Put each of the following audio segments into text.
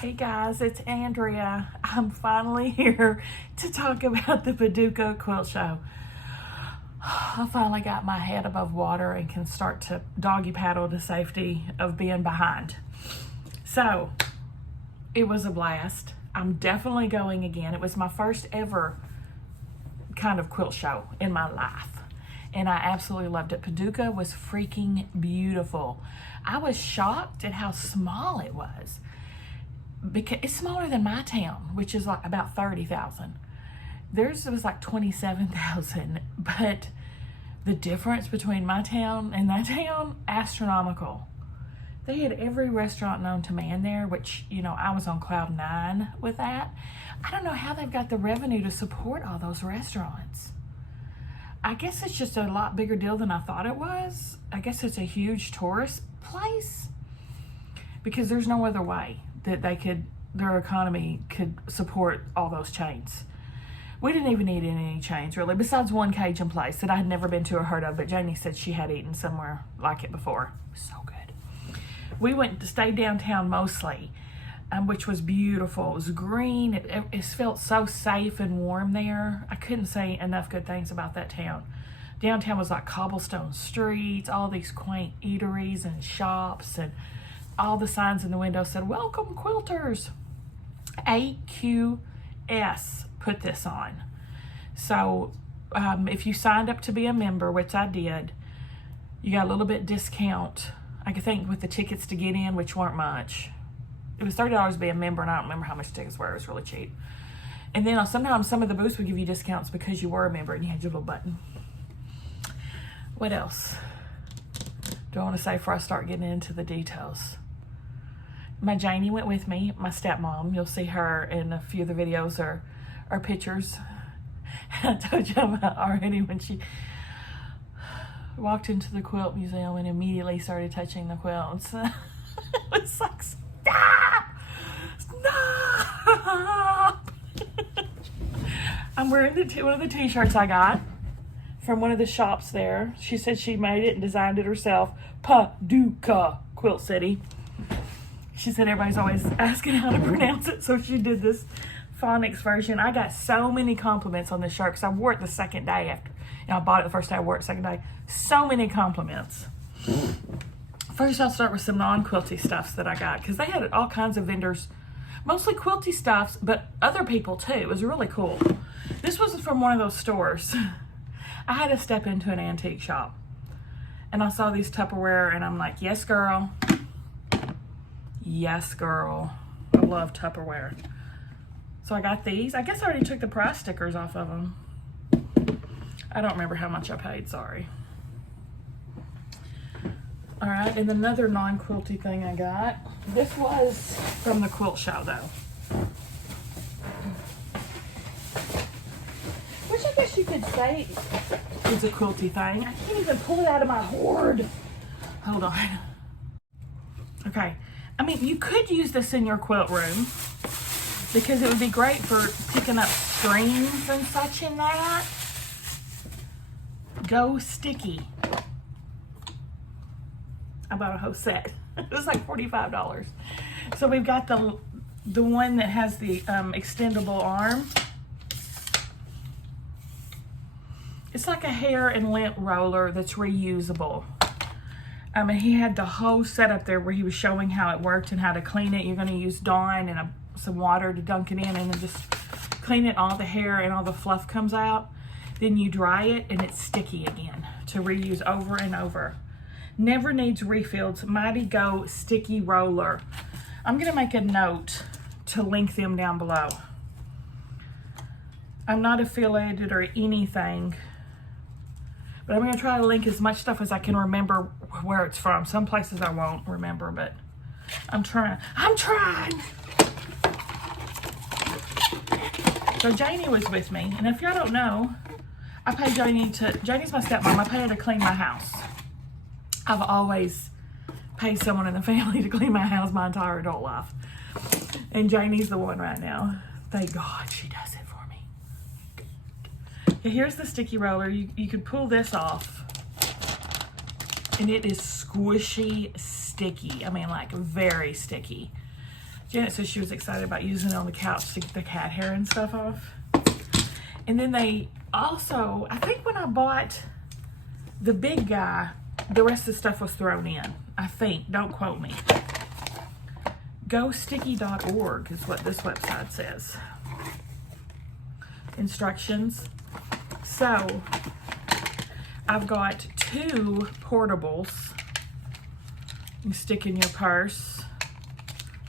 Hey guys, it's Andrea. I'm finally here to talk about the Paducah Quilt Show. I finally got my head above water and can start to doggy paddle to safety of being behind. So, it was a blast. I'm definitely going again. It was my first ever kind of quilt show in my life. And I absolutely loved it. Paducah was freaking beautiful. I was shocked at how small it was. Because it's smaller than my town, which is like about 30,000. Theirs was like 27,000, but the difference between my town and that town, astronomical. They had every restaurant known to man there, which, you know, I was on cloud 9 with that. I don't know how they've got the revenue to support all those restaurants. I guess it's just a lot bigger deal than I thought it was. I guess it's a huge tourist place because there's no other way that their economy could support all those chains. We didn't even eat in any chains really, besides one Cajun place that I had never been to or heard of, but Janie said she had eaten somewhere like it before. So good. We went to stay downtown mostly, which was beautiful. It was green. It felt so safe and warm there. I couldn't say enough good things about that town. Downtown was like cobblestone streets, all these quaint eateries and shops, and all the signs in the window said, "Welcome quilters." AQS put this on. So if you signed up to be a member, which I did, you got a little bit discount, I think, with the tickets to get in, which weren't much. It was $30 to be a member, and I don't remember how much tickets were. It was really cheap. And then sometimes some of the booths would give you discounts because you were a member and you had your little button. What else do I want to say before I start getting into the details? My Janie went with me, my stepmom. You'll see her in a few of the videos or pictures. I told you about already when she walked into the quilt museum and immediately started touching the quilts. It was like, stop! Stop! I'm wearing one of the t-shirts I got from one of the shops there. She said she made it and designed it herself. Paducah Quilt City. She said everybody's always asking how to pronounce it, so she did this phonics version. I got so many compliments on this shirt because I wore it the second day after. I bought it the first day, I wore it the second day. So many compliments. First, I'll start with some non-quilty stuffs that I got because they had all kinds of vendors, mostly quilty stuffs, but other people too. It was really cool. This was from one of those stores. I had to step into an antique shop, and I saw these Tupperware, and I'm like, yes, girl. Yes, girl. I love Tupperware. So I got these. I guess I already took the price stickers off of them. I don't remember how much I paid, sorry. All right, and another non-quilty thing I got. This was from the quilt show, though. Which I guess you could say is a quilty thing. I can't even pull it out of my hoard. Hold on. Okay. I mean, you could use this in your quilt room because it would be great for picking up strings and such in that. Go Sticky. I bought a whole set. It was like $45. So we've got the one that has the extendable arm. It's like a hair and lint roller that's reusable. He had the whole setup there where he was showing how it worked and how to clean it. You're going to use Dawn and some water to dunk it in and then just clean it. All the hair and all the fluff comes out. Then you dry it and it's sticky again to reuse over and over. Never needs refills. Mighty Go Sticky Roller. I'm going to make a note to link them down below. I'm not affiliated or anything, but I'm going to try to link as much stuff as I can remember where it's from. Some places I won't remember, but I'm trying. So Janie was with me, and if y'all don't know, I pay Janie's my stepmom. I pay her to clean my house. I've always paid someone in the family to clean my house my entire adult life. And Janie's the one right now. Thank God she does it for me. Okay, here's the sticky roller. You could pull this off. And it is squishy, sticky. I mean, like very sticky. Janet said she was excited about using it on the couch to get the cat hair and stuff off. And then they also, I think when I bought the big guy, the rest of the stuff was thrown in. I think, don't quote me. GoSticky.org is what this website says. Instructions. So, I've got 2 portables. You can stick in your purse,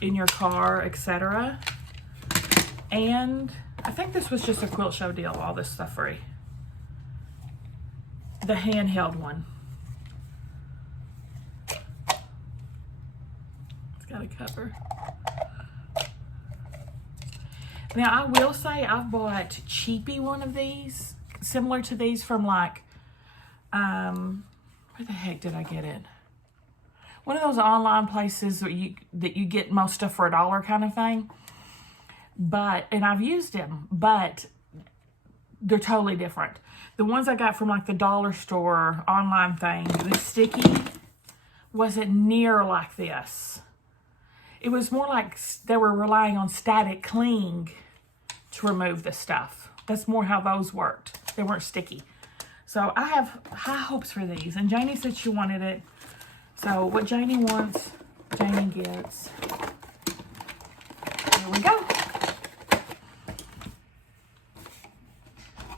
in your car, etc. And I think this was just a Quilt Show deal, all this stuff free. The handheld one. It's got a cover. Now, I will say I've bought cheapy one of these, similar to these from like, where the heck did I get it? One of those online places that you get most stuff for $1 kind of thing. But, and I've used them, but they're totally different. The ones I got from like the dollar store online thing, the sticky, wasn't near like this. It was more like they were relying on static cling to remove the stuff. That's more how those worked. They weren't sticky. So I have high hopes for these. And Janie said she wanted it. So what Janie wants, Janie gets. Here we go.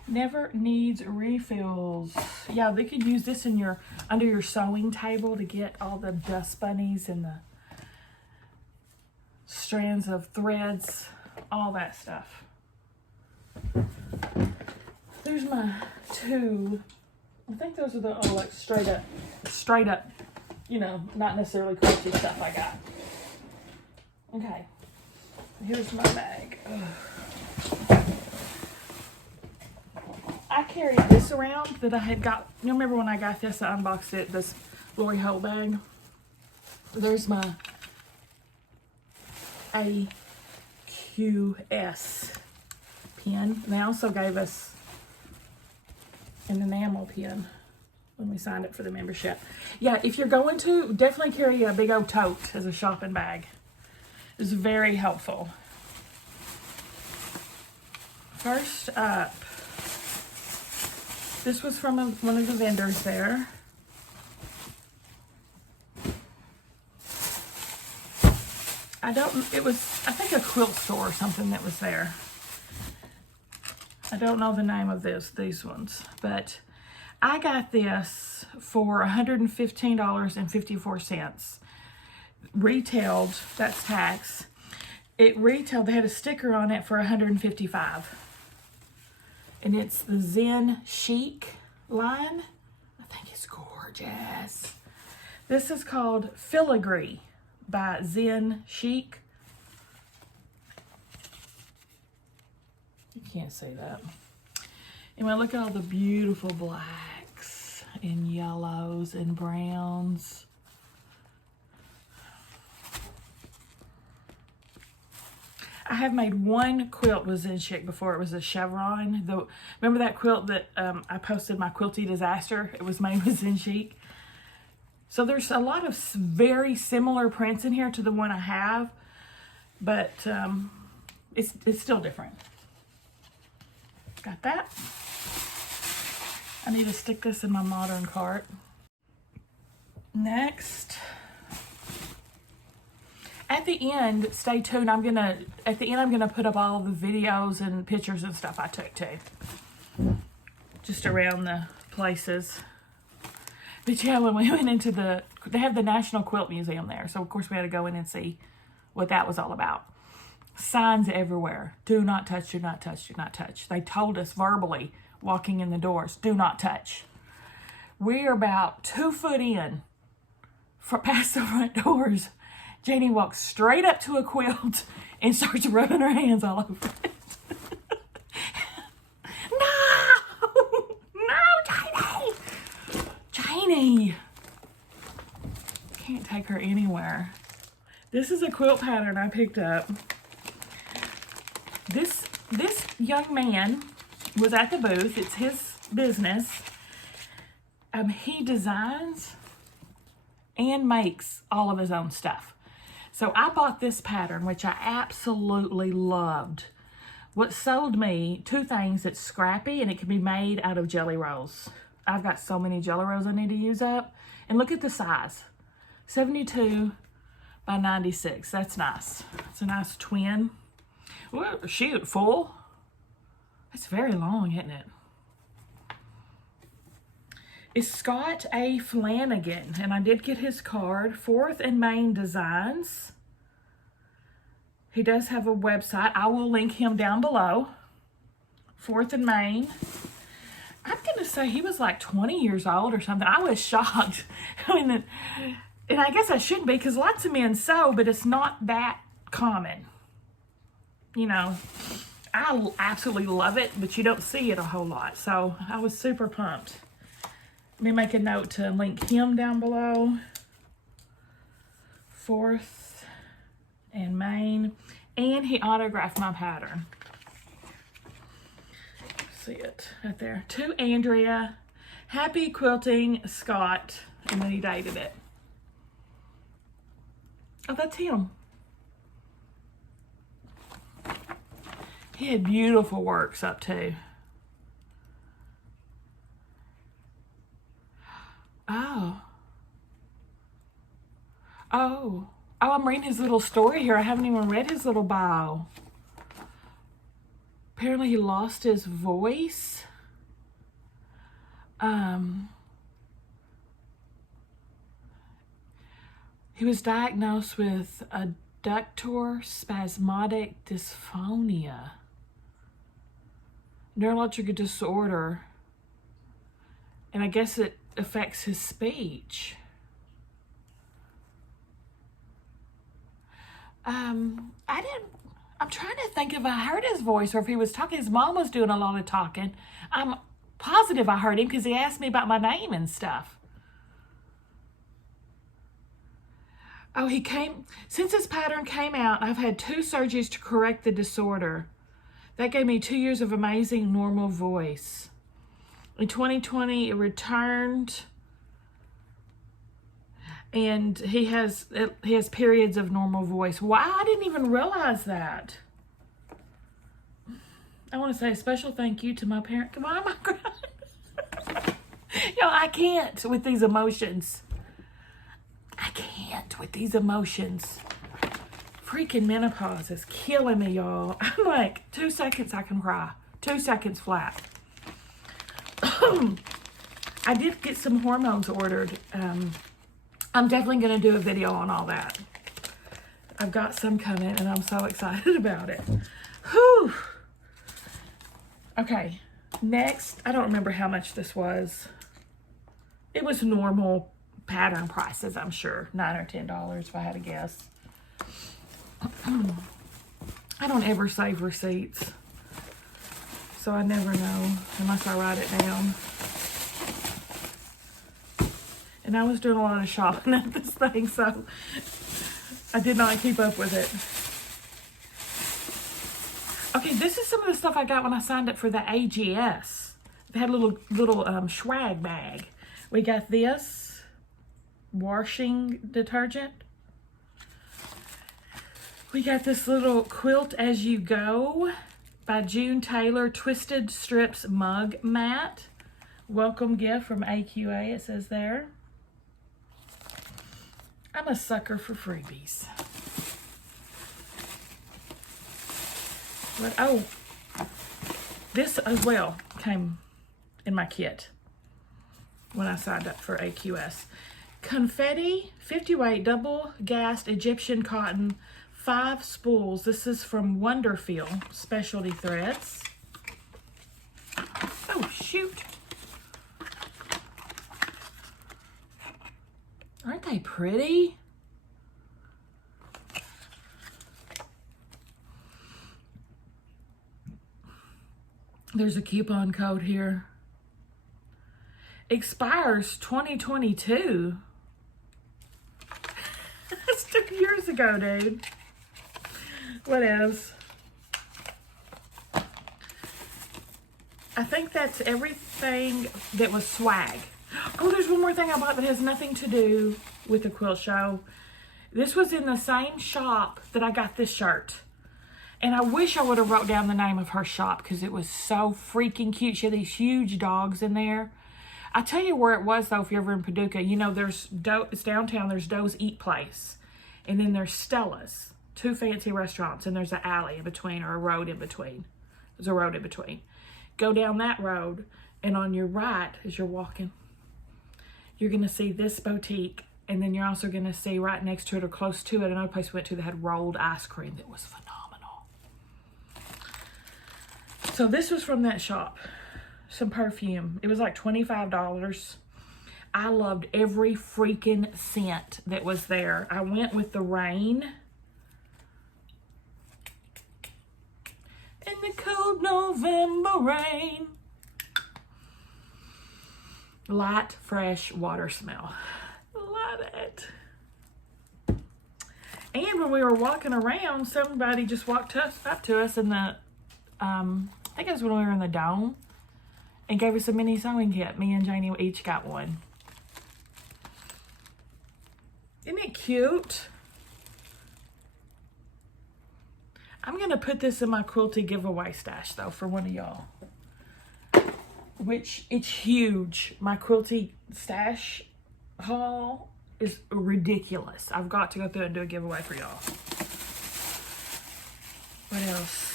Never needs refills. Yeah, they could use this in your under your sewing table to get all the dust bunnies and the strands of threads, all that stuff. There's my 2. I think those are the like straight up, you know, not necessarily quilty stuff I got. Okay, here's my bag. Ugh. I carried this around that I had got. You remember when I got this? I unboxed it. This Lori Holt bag. There's my AQS pen. And they also gave us an enamel pen when we signed up for the membership. Yeah, if you're going to, definitely carry a big old tote as a shopping bag. It's very helpful. First up, this was from one of the vendors there. It was, I think, a quilt store or something that was there. I don't know the name of these ones, but I got this for $115.54. Retailed, that's tax. It retailed, they had a sticker on it for $155. And it's the Zen Chic line. I think it's gorgeous. This is called Filigree by Zen Chic. You can't see that. Anyway, look at all the beautiful blacks and yellows and browns. I have made one quilt with Zen Chic before. It was a chevron. Remember that quilt that I posted, my Quilty disaster? It was made with Zen Chic. So there's a lot of very similar prints in here to the one I have, but it's still different. Got that. I need to stick this in my modern cart. Next, at the end, stay tuned. At the end, I'm gonna put up all the videos and pictures and stuff I took too, just around the places. But yeah, when we went into they have the National Quilt Museum there, so of course we had to go in and see what that was all about. Signs everywhere: do not touch, do not touch, do not touch. They told us verbally walking in the doors, do not touch. We are about 2 foot in, past the front doors. Janie walks straight up to a quilt and starts rubbing her hands all over it. No! No, Janie! Can't take her anywhere. This is a quilt pattern I picked up. This young man was at the booth. It's his business. He designs and makes all of his own stuff. So I bought this pattern, which I absolutely loved. What sold me two things: it's scrappy and it can be made out of jelly rolls. I've got so many jelly rolls I need to use up. And look at the size, 72 by 96. That's nice. It's a nice twin. Ooh, shoot, full. It's very long, isn't it? It's Scott A. Flanagan, and I did get his card. 4th and Main Designs. He does have a website. I will link him down below. 4th and Main. I'm going to say he was like 20 years old or something. I was shocked. I mean, and I guess I shouldn't be, because lots of men sew, but it's not that common. You know, I absolutely love it, but you don't see it a whole lot. So I was super pumped. Let me make a note to link him down below. 4th and Main. And he autographed my pattern. See it right there. To Andrea. Happy quilting, Scott. And then he dated it. Oh, that's him. He had beautiful works up too. Oh. Oh. Oh, I'm reading his little story here. I haven't even read his little bio. Apparently he lost his voice. He was diagnosed with adductor spasmodic dysphonia, neurological disorder, and I guess it affects his speech. I'm trying to think if I heard his voice or if he was talking. His mom was doing a lot of talking. I'm positive I heard him because he asked me about my name and stuff. Oh, since this pattern came out, I've had 2 surgeries to correct the disorder. That gave me 2 years of amazing normal voice. In 2020, it returned, and he has periods of normal voice. Wow, I didn't even realize that. I want to say a special thank you to my parent. Come on, my God. Yo, I can't with these emotions. I can't with these emotions. Freaking menopause is killing me, y'all. I'm like, 2 seconds I can cry. 2 seconds flat. I did get some hormones ordered. I'm definitely going to do a video on all that. I've got some coming and I'm so excited about it. Whew. Okay, next, I don't remember how much this was. It was normal pattern prices, I'm sure. $9 or $10 if I had to guess. I don't ever save receipts, so I never know unless I write it down. And I was doing a lot of shopping at this thing, so I did not keep up with it. Okay, this is some of the stuff I got when I signed up for the AQS. They had a little swag bag. We got this washing detergent. We got this little Quilt As You Go by June Taylor Twisted Strips mug mat. Welcome gift from AQA, it says there. I'm a sucker for freebies. But, oh, this as well came in my kit when I signed up for AQS. Confetti 50 weight double gassed Egyptian cotton 5 spools. This is from Wonderfeel Specialty Threads. Oh, shoot. Aren't they pretty? There's a coupon code here. Expires 2022. That's 2 years ago, dude. What else? I think that's everything that was swag. Oh, there's one more thing I bought that has nothing to do with the quilt show. This was in the same shop that I got this shirt. And I wish I would have wrote down the name of her shop because it was so freaking cute. She had these huge dogs in there. I tell you where it was though, if you're ever in Paducah, you know, it's downtown, there's Doe's Eat Place. And then there's Stella's, 2 fancy restaurants, and there's an alley in between, or a road in between. There's a road in between. Go down that road, and on your right, as you're walking, you're gonna see this boutique, and then you're also gonna see right next to it or close to it, another place we went to that had rolled ice cream that was phenomenal. So this was from that shop. Some perfume. It was like $25. I loved every freaking scent that was there. I went with the rain. In the cold November rain. Light, fresh water smell. Love it. And when we were walking around, somebody just walked up to us in the, I think it was when we were in the Dome, and gave us a mini sewing kit. Me and Janie each got one. Isn't it cute? I'm going to put this in my Quilty giveaway stash, though, for one of y'all. Which, it's huge. My Quilty stash haul is ridiculous. I've got to go through and do a giveaway for y'all. What else?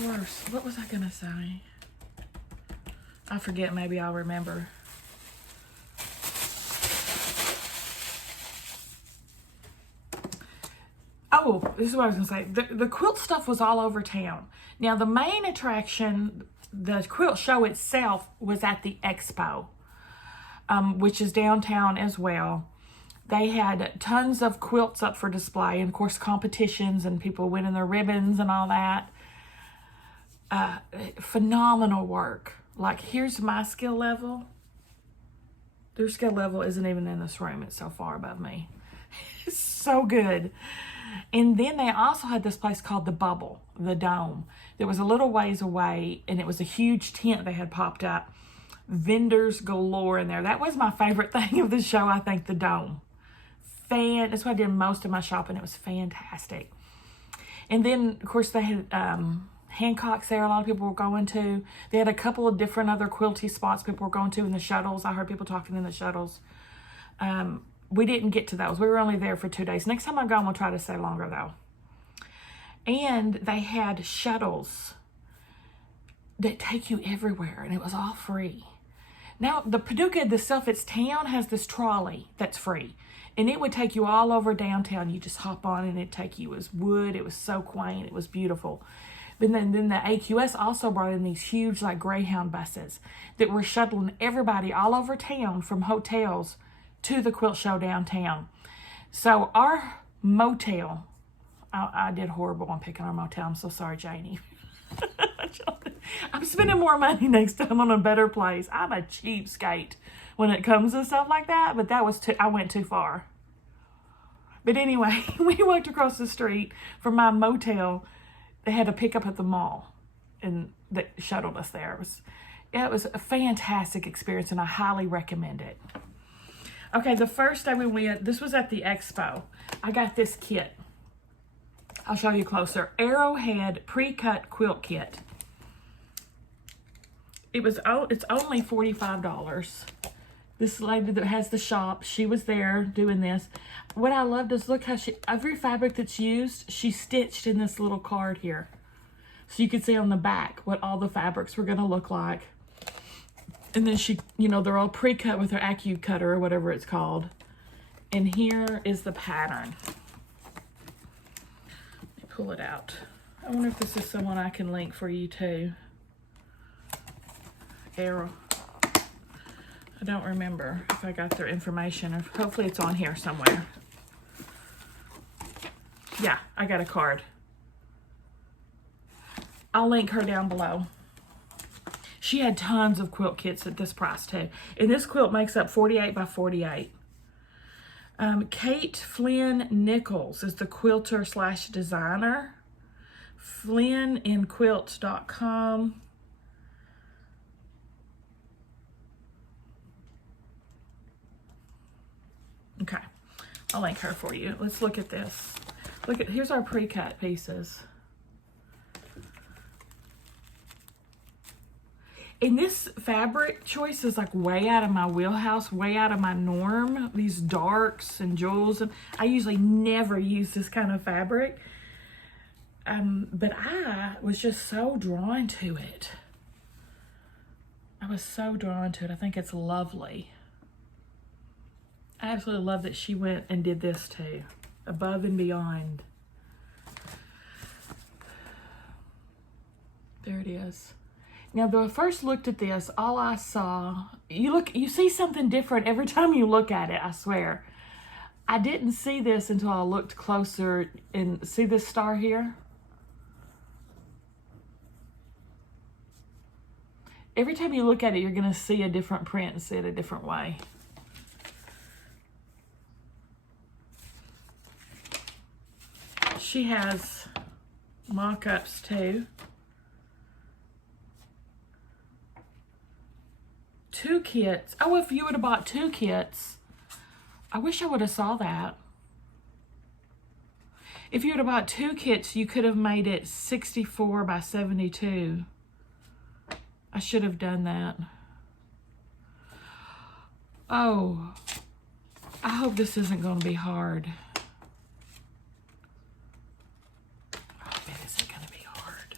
Worse. What was I gonna say? I forget. Maybe I'll remember. Oh, this is what I was gonna say. The quilt stuff was all over town. Now the main attraction, the quilt show itself, was at the expo, which is downtown as well. They had tons of quilts up for display, and of course competitions and people winning their ribbons and all that. Phenomenal work. Like, here's my skill level. Their skill level isn't even in this room. It's so far above me. It's so good. And then they also had this place called the Bubble, the Dome. That was a little ways away, and it was a huge tent they had popped up. Vendors galore in there. That was my favorite thing of the show, I think, the Dome. That's what I did most of my shopping. It was fantastic. And then, of course, they had Hancock's there. A lot of people were going to. They had a couple of different other quilty spots people were going to in the shuttles. I heard people talking in the shuttles. We didn't get to those. We were only there for 2 days. Next time I go, we'll try to stay longer, though. And they had shuttles that take you everywhere, and it was all free. Now, the Paducah itself, its town, has this trolley that's free. And it would take you all over downtown. You just hop on, and it'd take you. It was wood. It was so quaint. It was beautiful. But then the AQS also brought in these huge, like, Greyhound buses that were shuttling everybody all over town from hotels to the quilt show downtown. So our motel, I did horrible on picking our motel. I'm so sorry, Janie. I'm spending more money next time on a better place. I'm a cheapskate when it comes to stuff like that, but that was I went too far. But anyway, we walked across the street from my motel. They had to pick up at the mall, and they shuttled us there. It was a fantastic experience, and I highly recommend it. Okay, the first day we went, this was at the expo. I got this kit. I'll show you closer. Arrowhead pre-cut quilt kit. It's only $45. This lady that has the shop, she was there doing this. What I loved is, look how every fabric that's used, she stitched in this little card here. So you could see on the back what all the fabrics were going to look like. And then she, they're all pre-cut with her AQ cutter or whatever it's called. And here is the pattern. Let me pull it out. I wonder if this is someone I can link for you too. Arrow. I don't remember if I got their information, or hopefully it's on here somewhere. Yeah, I got a card. I'll link her down below. She had tons of quilt kits at this price too. And this quilt makes up 48 by 48. Kate Flynn Nichols is the quilter / designer. FlynnInQuilt.com. I'll link her for you. Let's look at this. Look at, here's our pre-cut pieces. And this fabric choice is like way out of my wheelhouse, way out of my norm. These darks and jewels. And I usually never use this kind of fabric. But I was just so drawn to it. I was so drawn to it. I think it's lovely. I absolutely love that she went and did this too. Above and beyond. There it is. Now, when I first looked at this, all I saw, you see something different every time you look at it, I swear. I didn't see this until I looked closer and see this star here? Every time you look at it, you're going to see a different print and see it a different way. She has mock-ups too. 2 kits. Oh, if you would have bought 2 kits, I wish I would have saw that. If you would have bought 2 kits, you could have made it 64 by 72. I should have done that. Oh, I hope this isn't going to be hard. I bet it's going to be hard.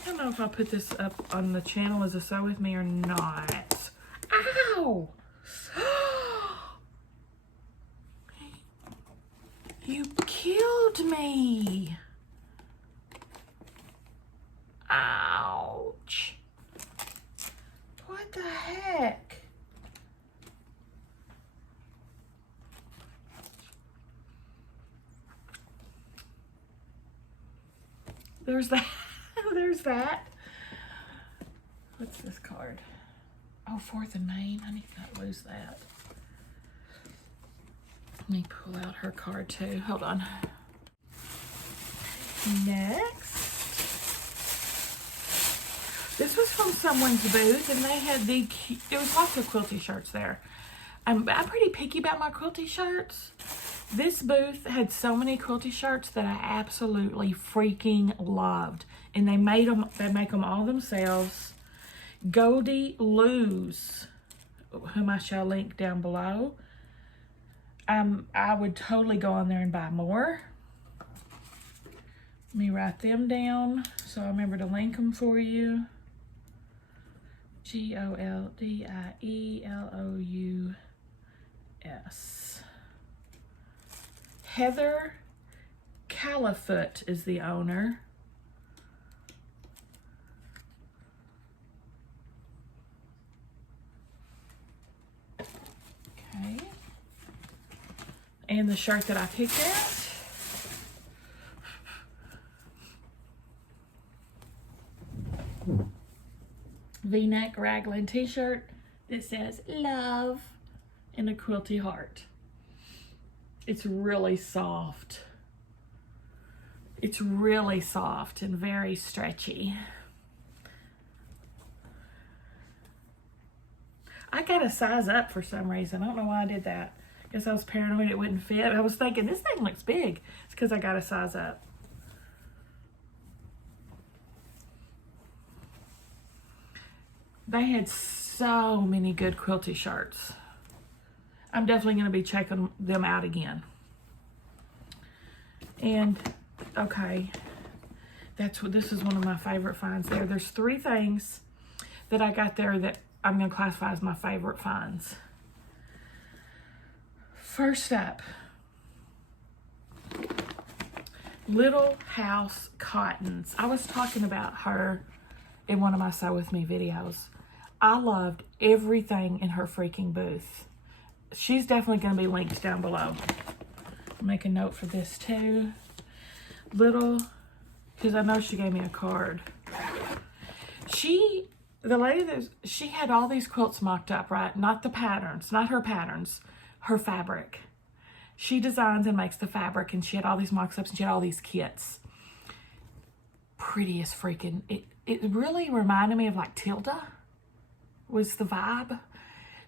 I don't know if I'll put this up on the channel as a sew with me or not. Ow! You killed me. Ouch. What the heck? There's that. There's that. What's this card? Oh, 4th and Main. I need to not lose that. Let me pull out her card too. Hold on. Next. This was from someone's booth, and they had there was lots of Quilty shirts there. I'm pretty picky about my Quilty shirts. This booth had so many Quilty shirts that I absolutely freaking loved. And they make them all themselves. Goldie Lou's, whom I shall link down below. I would totally go on there and buy more. Let me write them down so I remember to link them for you. Goldielous. Heather Califoot is the owner. Okay. And the shirt that I picked out. V-neck raglan t-shirt that says love and a quilty heart. It's really soft. It's really soft and very stretchy. I got a size up for some reason. I don't know why I did that. I guess I was paranoid it wouldn't fit. I was thinking this thing looks big. It's because I got a size up. They had so many good Quilty shirts. I'm definitely going to be checking them out again. And, okay, this is one of my favorite finds there. There's 3 things that I got there that I'm going to classify as my favorite finds. First up, Little House Cottons. I was talking about her in one of my Sew With Me videos. I loved everything in her freaking booth. She's definitely going to be linked down below. Make a note for this too. Because I know she gave me a card. The lady she had all these quilts mocked up, right? Not the patterns, not her patterns, her fabric. She designs and makes the fabric, and she had all these mock-ups and she had all these kits. Pretty as freaking, it really reminded me of like Tilda was the vibe.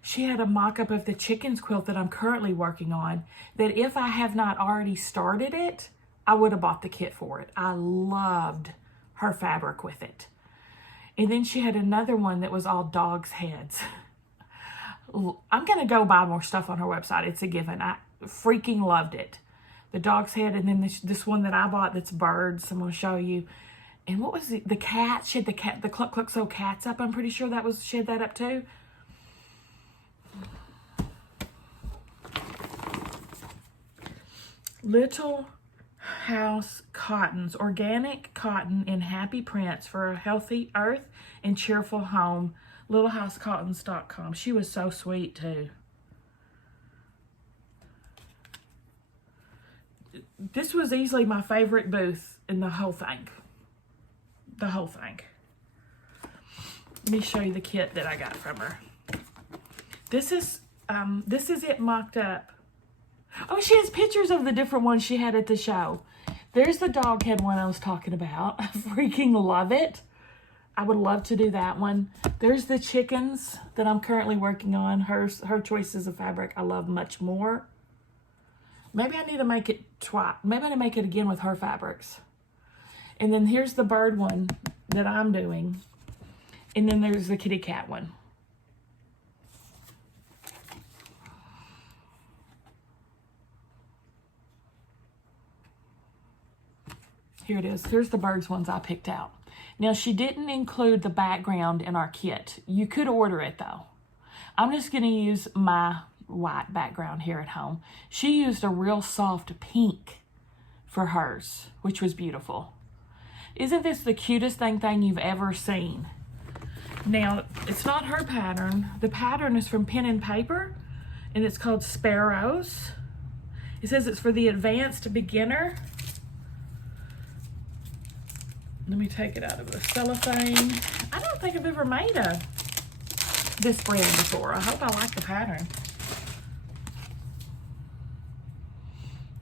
she had a mock-up of the chickens quilt that I'm currently working on, that if I have not already started it, I would have bought the kit for it. I loved her fabric with it. And then she had another one that was all dogs' heads. I'm going to go buy more stuff on her website. It's a given. I freaking loved it. The dog's head, and then this one that I bought that's birds. I'm going to show you. And what was it? The cat. She had the Cluck Cluck So cats up. I'm pretty sure she had that up too. Little House Cottons, organic cotton in happy prints for a healthy earth and cheerful home. LittleHouseCottons.com. She was so sweet too. This was easily my favorite booth in the whole thing. The whole thing. Let me show you the kit that I got from her. This is it mocked up. Oh, she has pictures of the different ones she had at the show. There's the dog head one I was talking about. I freaking love it. I would love to do that one. There's the chickens that I'm currently working on. Her choices of fabric I love much more. Maybe I need to make it twice. Maybe I need to make it again with her fabrics. And then here's the bird one that I'm doing. And then there's the kitty cat one. Here it is. Here's the birds ones I picked out. Now, she didn't include the background in our kit. You could order it, though. I'm just going to use my white background here at home. She used a real soft pink for hers, which was beautiful. Isn't this the cutest thing you've ever seen? Now, it's not her pattern. The pattern is from Pen and Paper, and it's called Sparrows. It says it's for the advanced beginner. Let me take it out of the cellophane. I don't think I've ever made this brand before. I hope I like the pattern.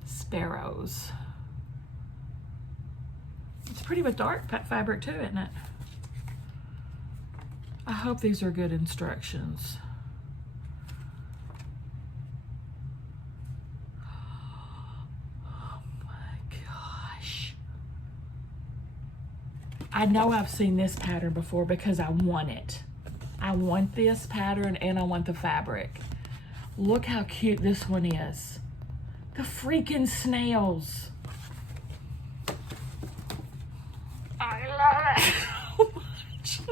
Sparrows. It's pretty with dark fabric too, isn't it? I hope these are good instructions. I know I've seen this pattern before because I want it. I want this pattern and I want the fabric. Look how cute this one is. The freaking snails. I love it so much.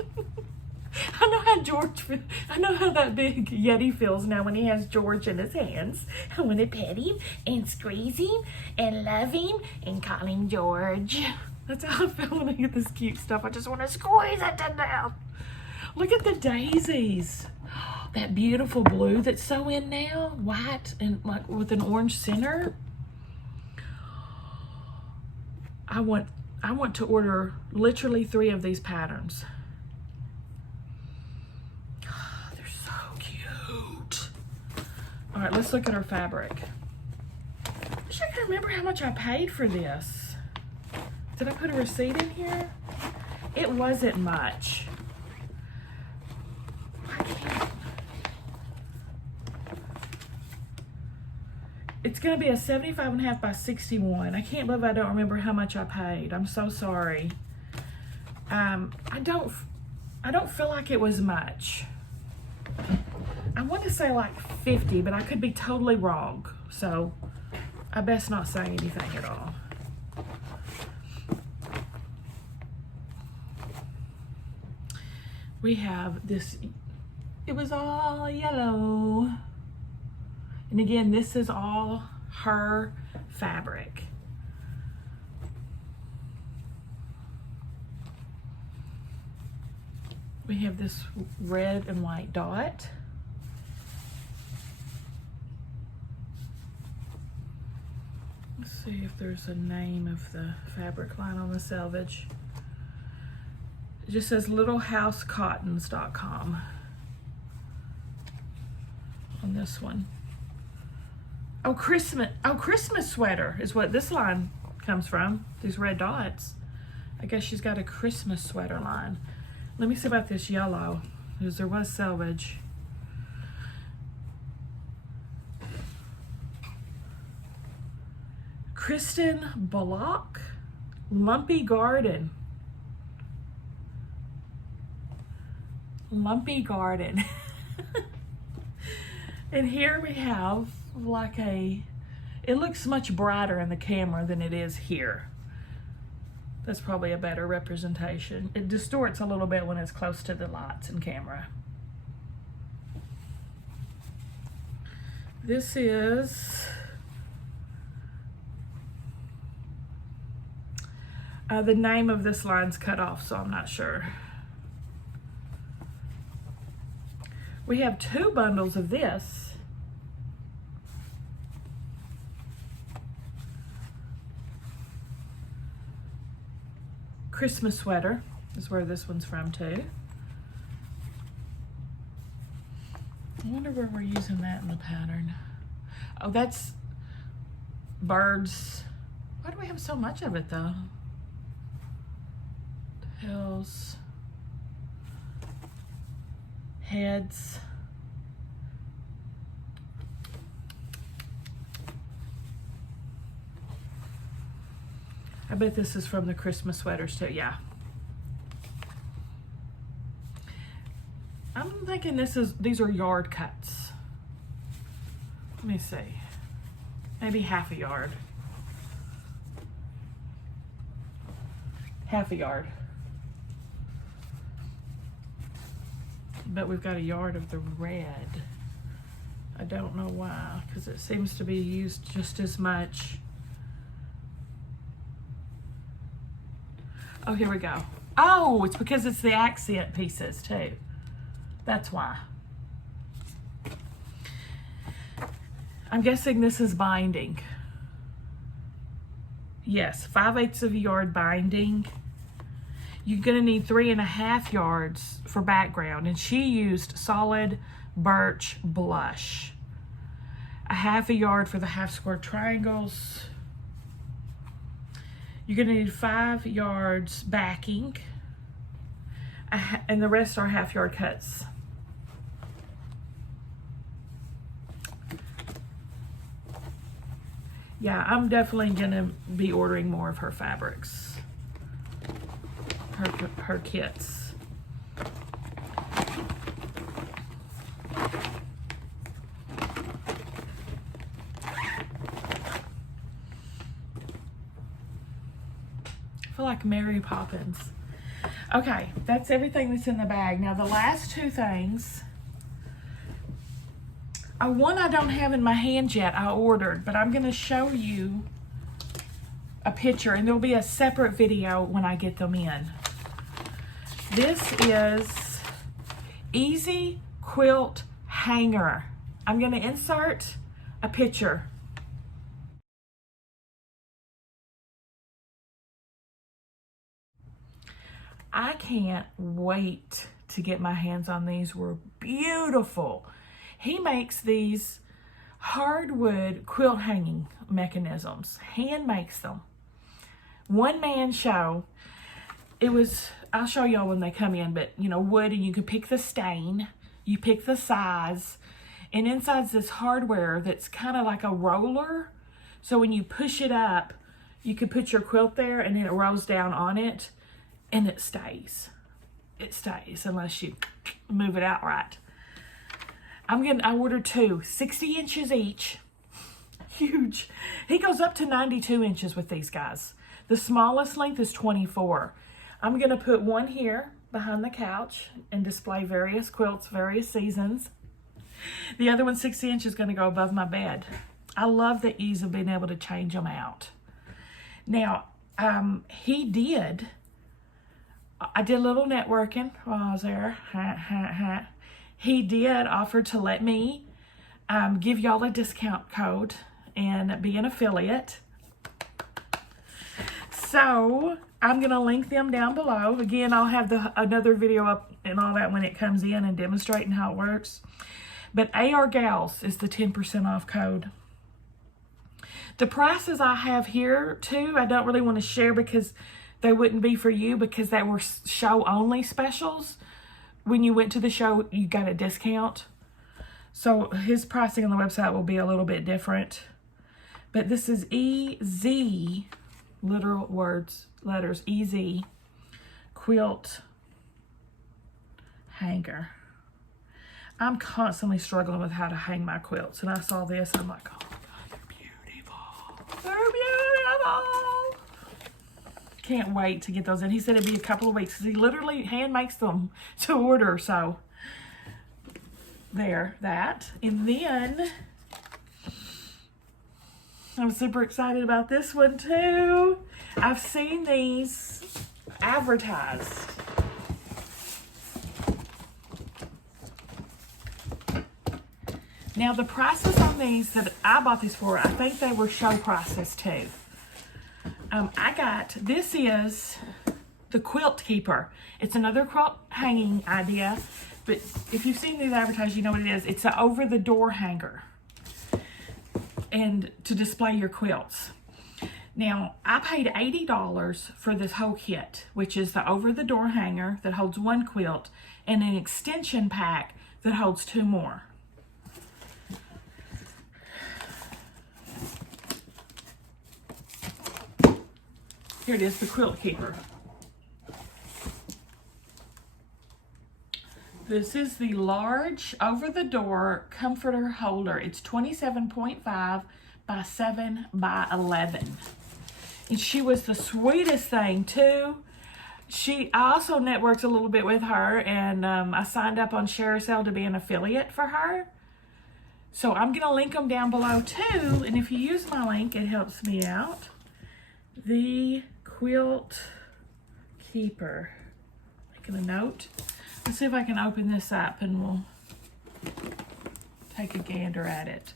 I know how that big Yeti feels now when he has George in his hands. I want to pet him and squeeze him and love him and call him George. That's how I feel when I get this cute stuff. I just want to squeeze it to death. Look at the daisies. That beautiful blue that's so in now. White and like with an orange center. I want to order literally 3 of these patterns. They're so cute. All right, let's look at our fabric. I wish I could remember how much I paid for this. Did I put a receipt in here? It wasn't much. I can't. It's going to be a 75.5 by 61. I can't believe I don't remember how much I paid. I'm so sorry. I don't feel like it was much. I want to say like 50, but I could be totally wrong. So I best not say anything at all. We have this, it was all yellow. And again, this is all her fabric. We have this red and white dot. Let's see if there's a name of the fabric line on the selvage. It just says LittleHouseCottons.com on this one. Oh, Christmas sweater is what this line comes from. These red dots. I guess she's got a Christmas sweater line. Let me see about this yellow, because there was selvage. Kristen Bullock, Lumpy Garden. Lumpy Garden. And here we have like it looks much brighter in the camera than it is here. That's probably a better representation. It distorts a little bit when it's close to the lights and camera. This is the name of this line's cut off, so I'm not sure. We have 2 bundles of this. Christmas sweater is where this one's from too. I wonder where we're using that in the pattern. Oh, that's birds. Why do we have so much of it though? Hills. Heads. I bet this is from the Christmas sweaters too, yeah. I'm thinking these are yard cuts. Let me see. Maybe half a yard. Half a yard. But we've got a yard of the red. I don't know why, because it seems to be used just as much. Oh, here we go. Oh, it's because it's the accent pieces too. That's why. I'm guessing this is binding. Yes, 5/8 of a yard binding. You're gonna need 3.5 yards for background, and she used solid birch blush. 1/2 yard for the half square triangles. You're gonna need 5 yards backing, and the rest are 1/2 yard cuts. Yeah, I'm definitely gonna be ordering more of her fabrics, her kits. I feel like Mary Poppins. Okay, that's everything that's in the bag. Now the last 2 things, one I don't have in my hand yet, I ordered, but I'm gonna show you a picture, and there'll be a separate video when I get them in. This is Easy Quilt Hanger. I'm gonna insert a picture. I can't wait to get my hands on these. Were beautiful. He makes these hardwood quilt hanging mechanisms. Hand makes them. One man show. It was, I'll show y'all when they come in, but you know, wood, and you can pick the stain, you pick the size, and inside's this hardware that's kind of like a roller. So when you push it up, you can put your quilt there, and then it rolls down on it, and it stays. It stays unless you move it out right. I ordered 2, 60 inches each. Huge. He goes up to 92 inches with these guys. The smallest length is 24. I'm gonna put one here behind the couch and display various quilts, various seasons. The other one, 60 inches, is gonna go above my bed. I love the ease of being able to change them out. Now, I did a little networking while I was there. He did offer to let me give y'all a discount code and be an affiliate. So I'm gonna link them down below. Again, I'll have another video up and all that when it comes in and demonstrating how it works. But AR Gals is the 10% off code. The prices I have here too, I don't really want to share because they wouldn't be for you, because they were show only specials. When you went to the show, you got a discount. So his pricing on the website will be a little bit different. But this is EZ, literal words, letters, EZ, quilt hanger. I'm constantly struggling with how to hang my quilts. And I saw this, and I'm like, oh my God, they're beautiful. They're beautiful. Can't wait to get those in. He said it'd be a couple of weeks because he literally hand makes them to order. So there, that. And then I'm super excited about this one too. I've seen these advertised. Now the prices on these that I bought these for, I think they were show prices too. This is the Quilt Keeper. It's another quilt hanging idea, but if you've seen these advertised, you know what it is. It's an over-the-door hanger and to display your quilts. Now, I paid $80 for this whole kit, which is the over-the-door hanger that holds one quilt and an extension pack that holds 2 more. Here it is, the Quilt Keeper. This is the large over-the-door comforter holder. It's 27.5 by 7 by 11. And she was the sweetest thing too. I also networked a little bit with her, and I signed up on Sharecell to be an affiliate for her. So I'm gonna link them down below too. And if you use my link, it helps me out. The Quilt Keeper. Making a note. Let's see if I can open this up and we'll take a gander at it.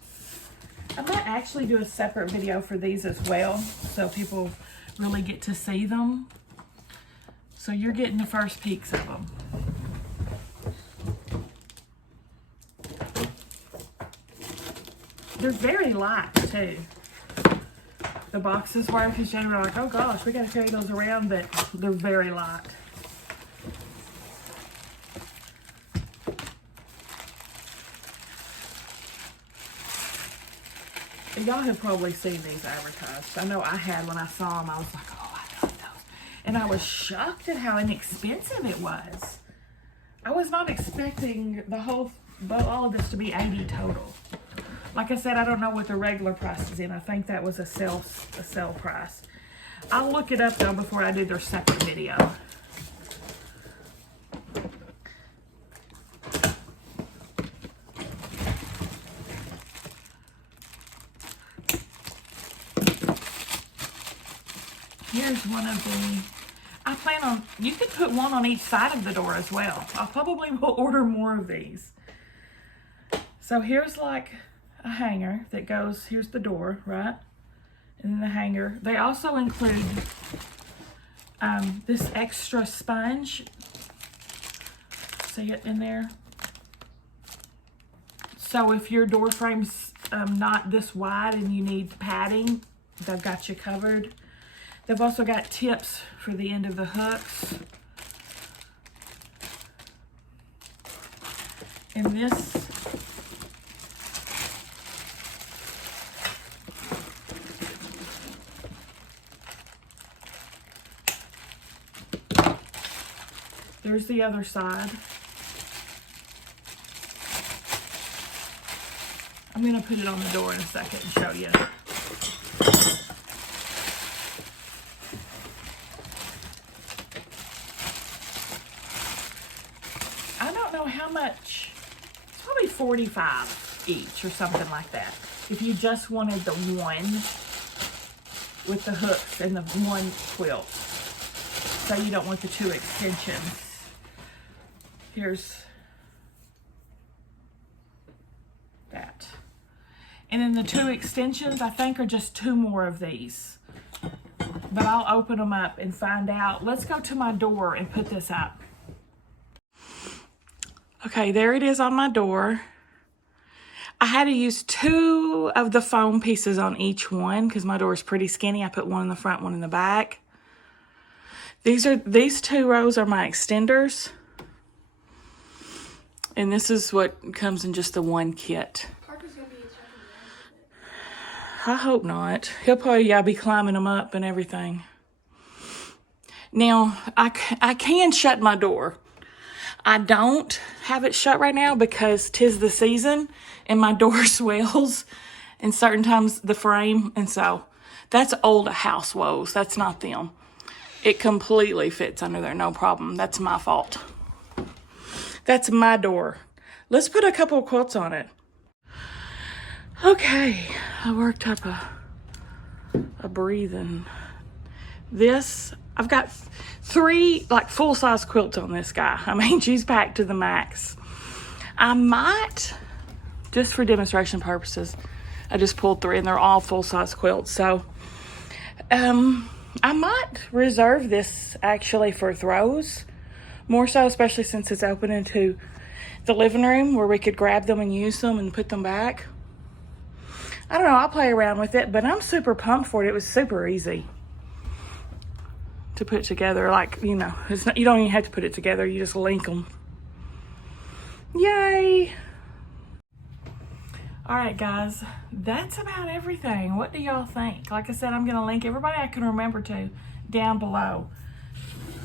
I might actually do a separate video for these as well, so people really get to see them. So you're getting the first peeks of them. They're very light too. The boxes were, because Jenny were like, oh gosh, we gotta carry those around, but they're very light. Y'all have probably seen these advertised. I know I had when I saw them. I was like, oh, I love those. And I was shocked at how inexpensive it was. I was not expecting all of this to be $80 total. Like I said, I don't know what the regular price is in. I think that was a sale price. I'll look it up though before I do their separate video. Here's one of the, I plan on, you could put one on each side of the door as well. I probably will order more of these. So here's like a hanger that goes, here's the door, right? And then the hanger. They also include this extra sponge. See it in there? So if your door frame's not this wide and you need padding, they've got you covered. They've also got tips for the end of the hooks. And this there's the other side. I'm going to put it on the door in a second and show you. I don't know how much, it's probably $45 each or something like that. If you just wanted the one with the hooks and the one quilt. So you don't want the 2 extensions. Here's that. And then the 2 extensions, I think, are just 2 more of these. But I'll open them up and find out. Let's go to my door and put this up. Okay, there it is on my door. I had to use 2 of the foam pieces on each one because my door is pretty skinny. I put one in the front, one in the back. These 2 rows are my extenders. And this is what comes in just the one kit. I hope not. He'll probably be climbing them up and everything. Now, I can shut my door. I don't have it shut right now because 'tis the season and my door swells and certain times the frame. And so that's old house woes. That's not them. It completely fits under there, no problem. That's my fault. That's my door. Let's put a couple of quilts on it. Okay, I worked up a breathing. I've got 3 like full-size quilts on this guy. I mean, she's packed to the max. I might, just for demonstration purposes, I just pulled 3 and they're all full-size quilts. So, I might reserve this actually for throws, more so, especially since it's open into the living room where we could grab them and use them and put them back. I don't know, I'll play around with it, but I'm super pumped for it. It was super easy to put together. Like, you know, you don't even have to put it together. You just link them. Yay. All right, guys, that's about everything. What do y'all think? Like I said, I'm going to link everybody I can remember to down below.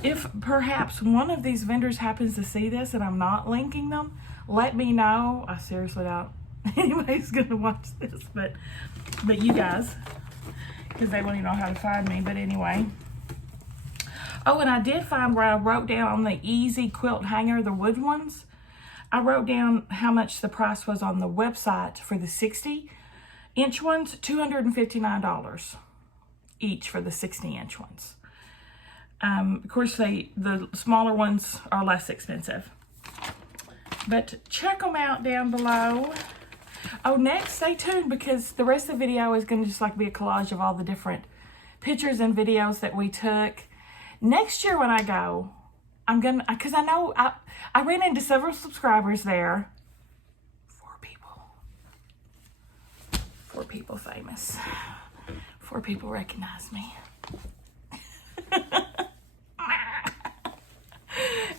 If perhaps one of these vendors happens to see this and I'm not linking them, let me know. I seriously doubt anybody's going to watch this, but you guys, because they won't even know how to find me. But anyway. Oh, and I did find where I wrote down on the Easy Quilt Hanger, the wood ones, I wrote down how much the price was on the website for the 60-inch ones, $259 each for the 60-inch ones. Of course, the smaller ones are less expensive. But check them out down below. Oh, next, stay tuned because the rest of the video is going to just like be a collage of all the different pictures and videos that we took. Next year when I go, I'm gonna, because I know I ran into several subscribers there. 4 people. 4 people famous. 4 people recognize me.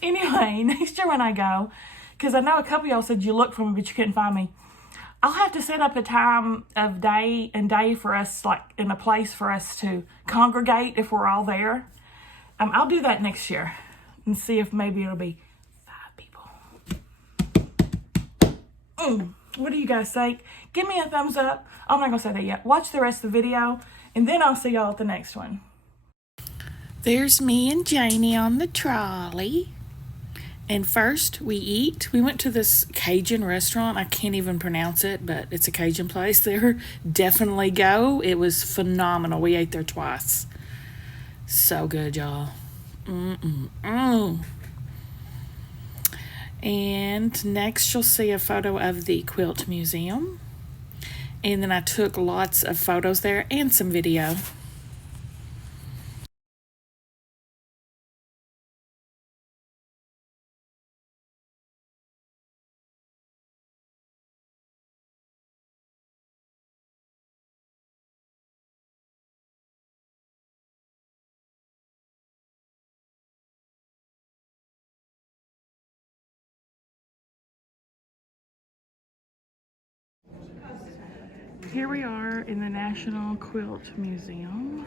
Anyway, next year when I go, because I know a couple of y'all said you looked for me but you couldn't find me, I'll have to set up a time of day for us, like in a place for us to congregate if we're all there. I'll do that next year and see if maybe it'll be 5 people. What do you guys think? Give me a thumbs up. I'm not going to say that yet. Watch the rest of the video, and then I'll see y'all at the next one. There's me and Janie on the trolley. And first we eat. We went to this Cajun restaurant. I can't even pronounce it, but it's a Cajun place there. Definitely go. It was phenomenal. We ate there twice. So good, y'all. And next you'll see a photo of the Quilt Museum. And then I took lots of photos there and some video. Here we are in the National Quilt Museum.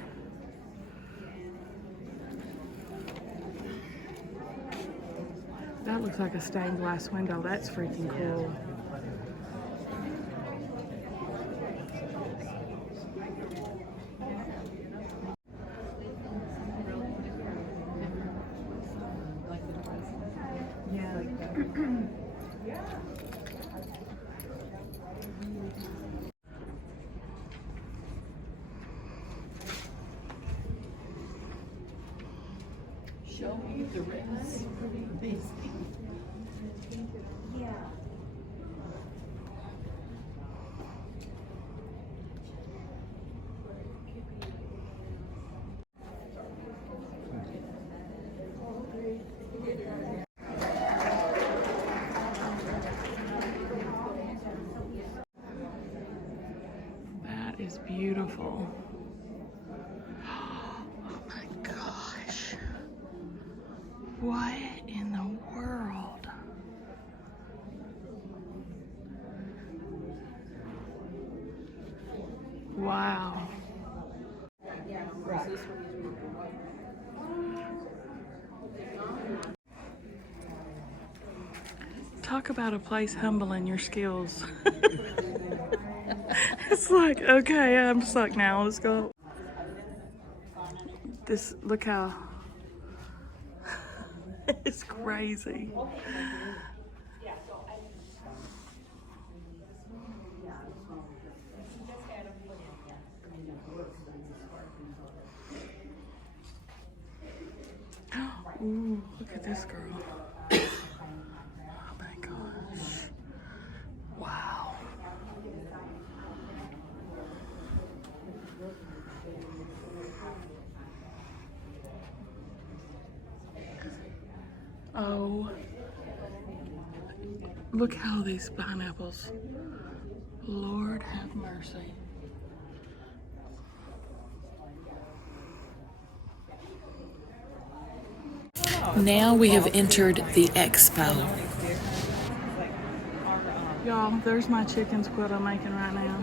That looks like a stained glass window. That's freaking cool. Show me the rest. Yeah. That is beautiful. What in the world? Wow. Talk about a place humbling your skills. It's like, okay, I'm stuck now. Let's go. This, look how it's crazy. Ooh, look at this girl. Oh my gosh. Wow. Oh, look how these pineapples. Lord have mercy. Now we have entered the expo. Y'all, there's my chicken quilt I'm making right now.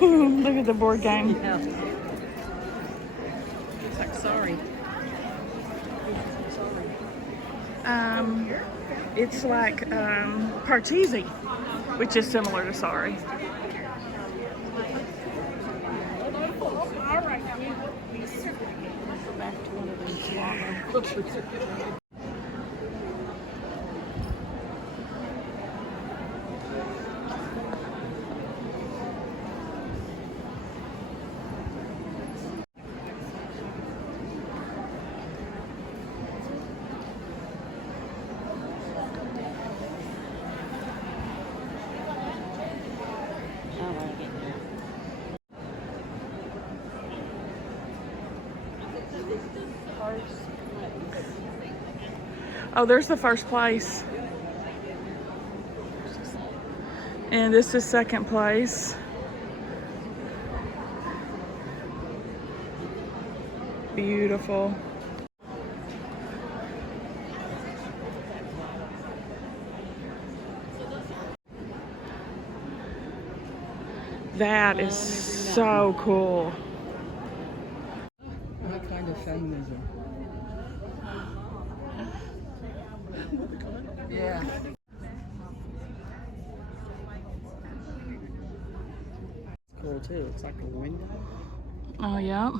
Look at the board game. It's like, sorry. It's like Parcheesi, which is similar to Sorry. Oh, there's the first place. And this is second place. Beautiful. That is so cool. What kind of feminism? Yeah. It's cool too. It's like a window. Oh, yeah.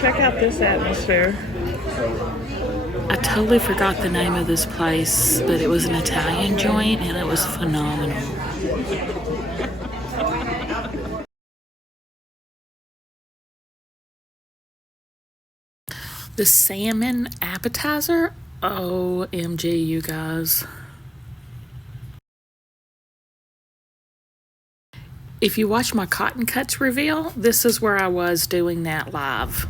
Check out this atmosphere. I totally forgot the name of this place, but it was an Italian joint and it was phenomenal. The salmon appetizer? OMG, you guys. If you watch my cotton cuts reveal, this is where I was doing that live,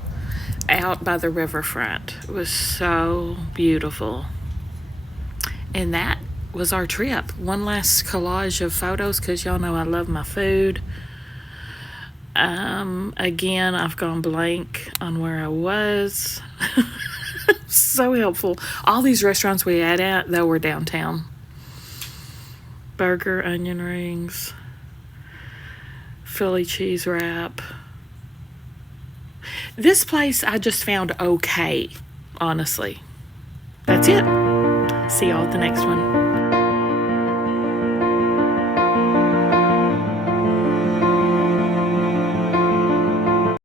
out by the riverfront. It was so beautiful. And that was our trip. One last collage of photos, because y'all know I love my food. Again, I've gone blank on where I was. So helpful. All these restaurants we had at, though, were downtown. Burger, onion rings, Philly cheese wrap. This place I just found okay, honestly. That's it. See y'all at the next one.